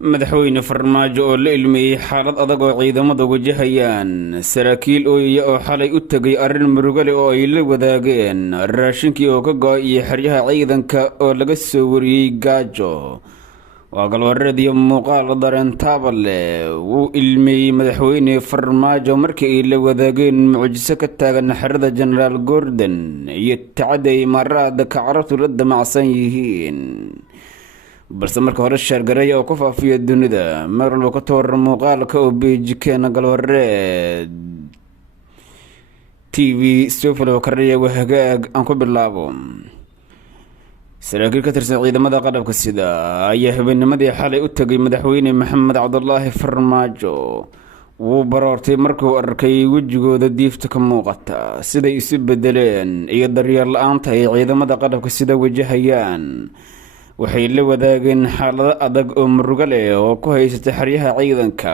madaxweyne farmaajo oo la ilmeeyey xaalad adag oo ciidamada wajahayaan saraakiil ooyaya oo xalay u tegay arrin murugale oo ay la wadaageen raashinkii oo ka go-ay iyo xeryaha ciidanka oo laga soo wariyey gaajo waa galwareed iyo muuqaal dareentaaba leh wuu ilmeeyey madaxweyne farmaajo markii ay la wadaageen mucjiso ka taagan xerada jenaraal gordon iyo tacaddi ay imaaraadka carabtu la damacsan yihiin balse marka hore sheergareeya oo ku faafiya dunida mar walba ka tawar muuqaalka oo beejikeena galwareed tv sofalo kareeya hagaag aan ku bilaabo saraakiil ka tirsan ciidamada qalabka sida ayaa habeennimadii xalay u tegay madaxweyne maxamed cabdulaahi farmaajo wuu baroortay markuu arkay wejigooda diifta ka muuqata siday isu bedeleen iyo daryeel la-aanta ay ciidamada qalabka sida wajahayaan waxay la wadaageen xaalado adag oo murugo leh oo ku haysatay xeryaha ciidanka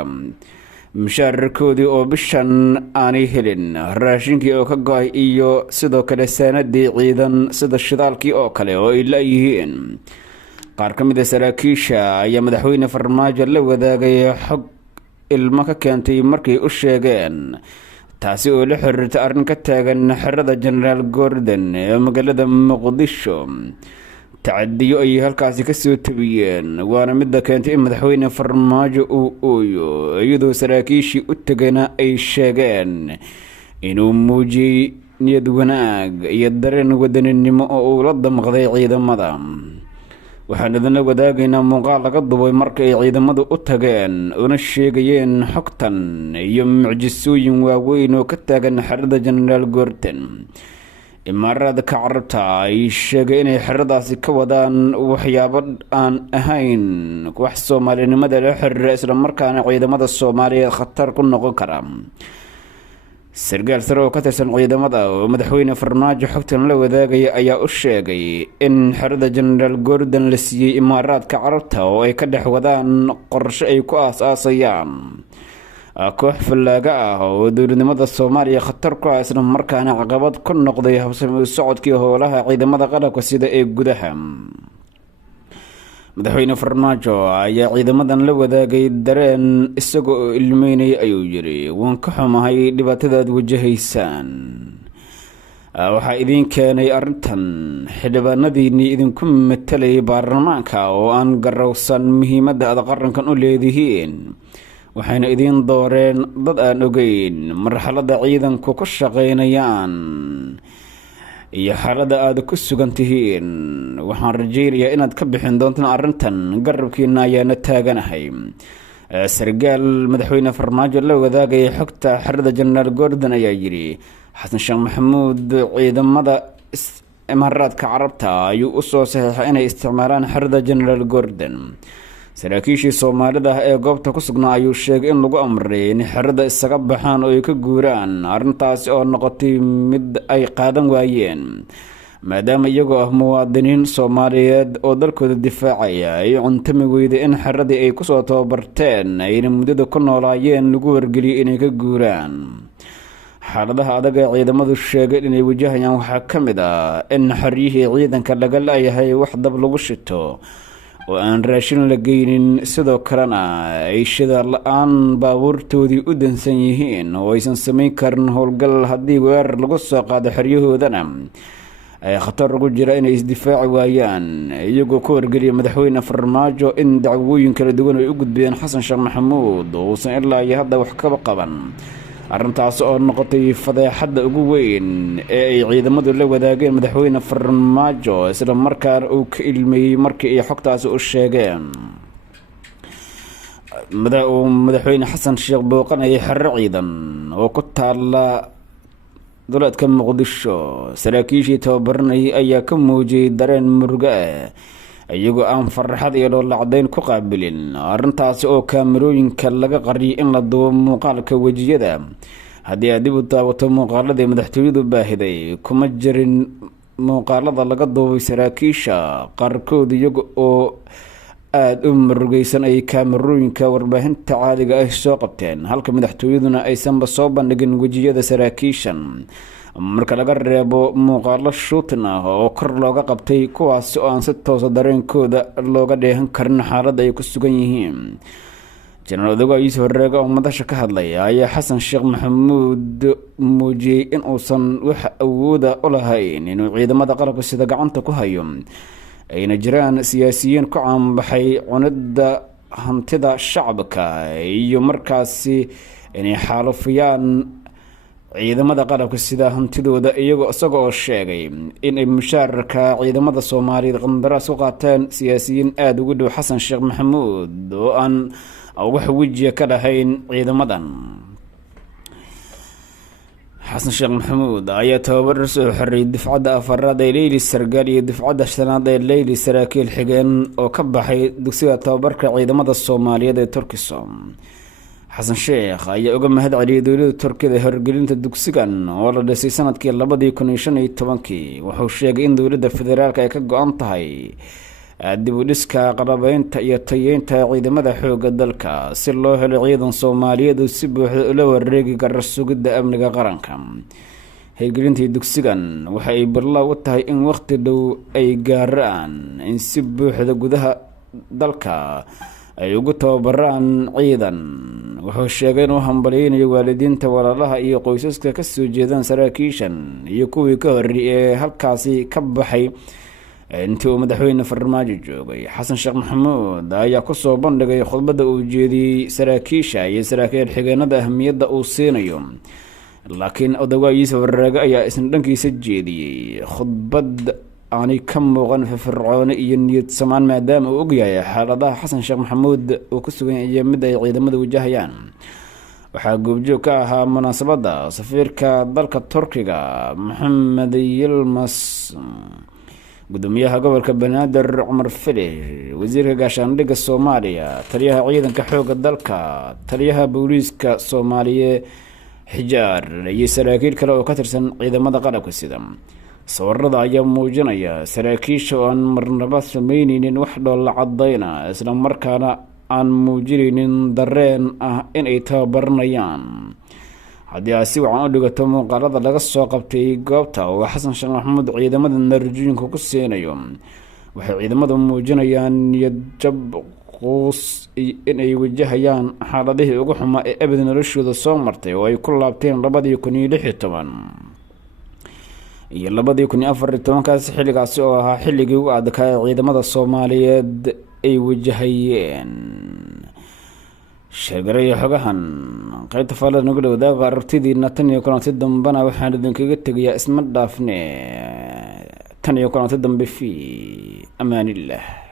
mushaararkoodii oo bishan aanay helin raashinkii oo ka go-ay iyo sidoo kale saanadii ciidan sida shidaalkii oo kale oo ay la-yihiin qaar ka mid a saraakiisha ayaa madaxweyne farmaajo la wadaagay xog ilmo ka keentay markay u sheegeen taasi oo la xiriirtay arrin ka taagan xerada jenaraal gordon ee magaalada muqdisho tacadiyo ayay halkaasi kasoo tabiyeen waana midda keentay in madaxweyne farmaajo uu ooyo iyadoo saraakiishii u tegana ay sheegeen inuu muujiyey niyad wanaag iyo dareen wadaninimo oo uu la damqday ciidamada waxaan idinla wadaagaynaa muuqaal laga dubay marka ay ciidamadu u tageen una sheegayeen xogtan iyo mucjisooyin waaweyn oo ka taagan xerada jenaraal gordon imaaraadka carabta ay sheegay inay xeradaasi ka wadaan waxyaabo aan ahayn wax soomaalinimada la xiriira islamarkaana ciidamada soomaaliyeed khatar ku noqon kara sargaal sare oo ka tirsan ciidamada oo madaxweyne farmaajo xogtan la wadaagaya ayaa u sheegay in xerada jenaraal gordon la siiyey imaaraadka carabta oo ay ka dhex wadaan qorshe ay ku aas-aasayaan koox fallaaga ah oo dowladnimada soomaaliya khatar ku ah isla markaana caqabad ku noqday habsami socodkii howlaha ciidamada qalabka sida ee gudaha madaxweyne farmaajo ayaa ciidamadan la wadaagay dareen isagoo oo ilmeynaya ayuu yiri waan ka xumahay dhibaatadaad wajahaysaan waxaa idiin keenay arrintan xildhibaanadiinii idinku matalayay baarlamaanka oo aan garowsan muhiimadda aad qarankan u leedihiin waxayna idiin dooreen dad aan ogeyn marxaladda ciidanku ku shaqaynayaan iyo xaaladda aada ku sugan tihiin waxaan rajaynayaa inaad ka bixin doontaan arrintan garabkiina ayaana taaganahay sargaal madaxweyne farmaajo la wadaagaya xogta xerada jenaraal gordon ayaa yidhi xasan sheekh maxamuud ciidamada imaaraadka carabta ayuu u soo saxiixay inay isticmaalaan xerada jenaraal gordon saraakiishii soomaalida ah ee goobta ku sugnaa ayuu sheegay in lagu amray in xerada isaga baxaan oo ay ka guuraan arrintaasi oo noqotay mid ay qaadan waayeen maadaama iyagoo ah muwaadiniin soomaaliyeed oo dalkooda difaacaya ay cuntami weyday in xeradii ay kusoo tababarteen ayna muddada ku noolaayeen lagu wargeliyay inay ka guuraan xaaladaha adag ee ciidamadu sheegeen inay wajahayaan waxaa ka mid ah in xeryihii ciidanka laga la-yahay wax dab lagu shito oo aan raashin la geynin sidoo kalena ay shidaal la-aan baabuurtoodii u dansan yihiin oo aysan samayn karin howlgal haddii weerar lagu soo qaado xeryahoodana ay khatar ugu jira inay isdifaaci waayaan iyagoo ku wargeliya madaxweyne farmaajo in dacwooyin kala duwan ay u gudbiyeen xasan sheekh maxamuud oo uusan ilaa iyo hadda wax kaba qaban arrintaas oo noqotay fadeexadda ugu weyn ee ay ciidamadu la wadaageen madaxweyne farmaajo isla markaana uu ka ilmeeyey markii ay xogtaasi u sheegeen madaxweyne xasan sheekh booqanayay xero ciidan oo ku taala duleedka muqdisho saraakiishii tababaranayay ayaa ka muujiyey dareen murugo ah iyagoo aan farxad iyo dhoolacdayn ku qaabilin arrintaasi oo kaamirooyinka laga qariyay in la duubo muuqaalka wejiyada haddii aad dib u daawato muuqaaladii madaxtooyadu baahiday kuma jirin muuqaalada laga duubay saraakiisha qaarkood iyaga oo aada u murugaysan ay kaamirooyinka warbaahinta caadiga ah soo qabteen halka madaxtooyaduna aysanba soo bandhigin wejiyada saraakiishan marka laga reebo muuqaalo shuutin ah oo kor looga qabtay kuwaasi oo aan si toosa dareenkooda looga dheehan karin xaaladda ay ku sugan yihiin. jenaraal odawaay yuusuf raage oo madasha ka hadlaya ayaa xasan sheekh maxamuud muujiyey in uusan wax awooda u lahayn inuu ciidamada qalabka sida gacanta ku hayo, ayna jiraan siyaasiyiin ku caanbaxay cunidda hantida shacabka iyo markaasi inay xaalufiyaan ciidamada qalabka sida hantidooda, isaga oo sheegay inay mushaarka ciidamada soomaaliyeed qandaraas u qaateen siyaasiyiin aada ugu dhow xasan sheekh maxamuud oo aan wax wejiga ka dhahayn ciidamadan. xasan sheekh maxamuud ayaa tababar soo xiriyay dufcadda afaraad ee leyli sargaal iyo dufcadda shanaad ee leyli saraakiil xigeen oo ka baxay dugsiga tababarka ciidamada soomaaliyeed ee Turkisom. xasan sheekh ayaa uga mahad celiyay dowladda Turkida hirgelinta dugsigan oo la dhisay sanadkii 2015. wuxuu sheegay in dowladda federaalka ay ka go-an tahay dib u dhiska qalabaynta iyo tayeynta ciidamada xoogga dalka si loo helo ciidan Soomaaliyeed oo si buuxda ula wareegi kara sugidda amniga qaranka. hirgelintii dugsigan waxa ay bilow u tahay in waqti dhow ay gaaraan in si buuxda gudaha dalka ay ugu tababaraan ciidan. wuxuu sheegay inuu hambaliyeynayo waalidiinta, walaalaha iyo qoysaska ka soo jeedaan saraakiishan iyo kuwii ka horreeyay ee halkaasi ka baxay intii uu madaxweyne Farmaajo joogay. xasan sheekh maxamuud ayaa ku soo bandhigay khudbadda uu jeediyey saraakiisha iyo saraakiil xigeenada ahmiyadda uu siinayo, laakiin odawaay yuusuf raage ayaa isna dhankiisa jeediyey khudbad aanay ka muuqan firfircooni iyo niyad samaan maadaama uu ogyahay xaaladaha xasan sheekh maxamuud uu ku sugan iyo mid ay ciidamada wajahayaan. waxaa goobjoog ka ahaa munaasabadda safiirka dalka Turkiga Maxamed Yilmaz, gudoomiyaha gobolka Banaadir Cumar Filish, wasiirka gaashaandhigga Soomaaliya, taliyaha ciidanka xoogga dalka, taliyaha booliiska Soomaaliya Xijaar iyo saraakiil kale oo ka tirsan ciidamada qalabka sida. sawirada ayaa muujinaya saraakiisha oo aan marnaba sameyneynin wax dhoolla cadayna, isla markaana aan muujineynin dareen ah inay tababaranayaan. haddii aad si wacan u dhigato muuqaalada laga soo qabtay goobta oo xasan sheekh maxamuud ciidamada narjooyinka ku siinayo, waxay ciidamadu muujinayaan niyad jab, quus inay wajahayaan xaaladihii ugu xumaa ee abad noloshooda soo martay oo ay ku laabteen 2016 iyo 2014. xilligaasi oo ahaa xilligii ugu adkaa ee ciidamada Soomaaliyeed ay wajahayeen. sheegaraya xogahan qaybta faalada nagu dhawaaqa aragtidiina tan iyo kulanti dambana waxaan idinkaga tegayaa isma dhaafne tan iyo kulanti dambe fi amaanillah.